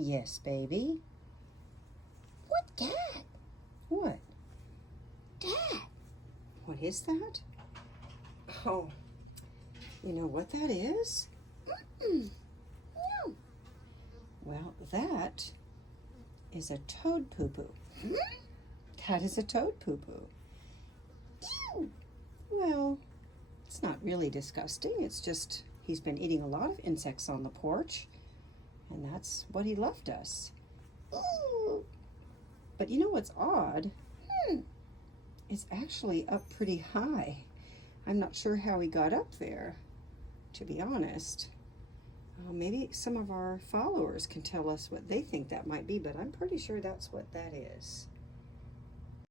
Yes, baby. What that? What? That. What is that? Oh, you know what that is? Mm-mm. No. Well, that is a toad poo-poo. Hmm? That is a toad poo-poo. Ew. Well, it's not really disgusting. It's just he's been eating a lot of insects on the porch, and that's what he left us. Ooh. But you know what's odd? Hmm. It's actually up pretty high. I'm not sure how he got up there, to be honest. Maybe some of our followers can tell us what they think that might be, but I'm pretty sure that's what that is.